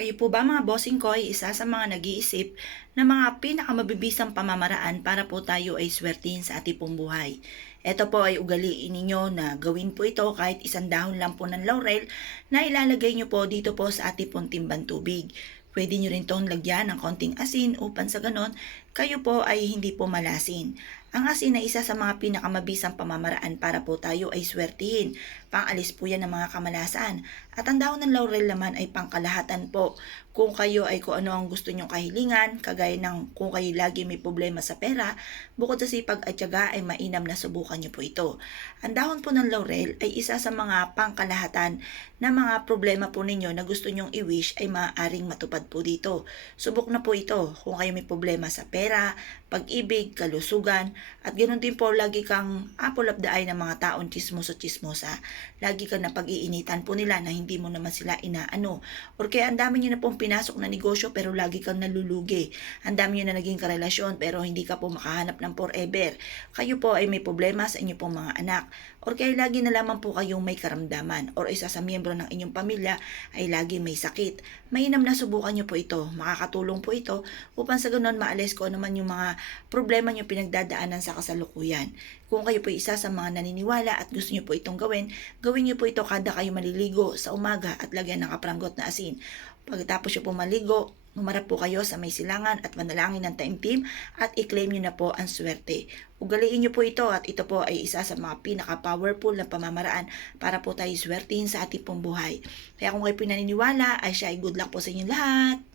Kayo po ba mga bossing ko ay isa sa mga nag-iisip na mga pinakamabibisang pamamaraan para po tayo ay swertihin sa ating pong buhay? Ito po ay ugaliin ninyo na gawin po ito kahit isang dahon lang po ng laurel na ilalagay nyo po dito po sa ating pong timban tubig. Pwede nyo rin itong lagyan ng konting asin upang sa ganon kayo po ay hindi po malasin. Ang asin ay isa sa mga pinakamabisang pamamaraan para po tayo ay swertihin. Pangalis po yan ng mga kamalasan. At ang dahon ng laurel naman ay pangkalahatan po. Kung kayo ay kung ano ang gusto nyong kahilingan, kagaya ng kung kayo lagi may problema sa pera, bukod sa sipag at tiyaga ay mainam na subukan nyo po ito. Ang dahon po ng laurel ay isa sa mga pangkalahatan na mga problema po ninyo na gusto nyong i-wish ay maaaring matupad po dito. Subok na po ito kung kayo may problema sa pera, pag-ibig, kalusugan, at ganoon din po lagi kang apple of the eye ng mga taon chismoso-chismosa. Lagi kang napag-iinitan po nila na hindi mo naman sila inaano. Or kaya ang dami nyo na pong pinasok na negosyo pero lagi kang nalulugi. Ang dami nyo na naging karelasyon pero hindi ka po makahanap ng forever. Kayo po ay may problema sa inyo pong mga anak. Or kaya lagi na lamang po kayong may karamdaman. Or isa sa miyembro ng inyong pamilya ay lagi may sakit. Mainam na subukan nyo po ito. Makakatulong po ito upang sa ganon maalis ko naman yung mga problema nyo pinagdadaanan sa kasalukuyan. Kung kayo po isa sa mga naniniwala at gusto nyo po itong gawin nyo po ito kada kayo maliligo sa umaga at lagyan ng kapranggot na asin. Pagkatapos nyo po maligo, humarap po kayo sa may silangan at manalangin ng taimtim at i-claim nyo na po ang swerte. Ugaliin nyo po ito at ito po ay isa sa mga pinaka-powerful na pamamaraan para po tayo swertihin sa ating pong buhay. Kaya kung kayo po naniniwala, ay siya ay good luck po sa inyong lahat.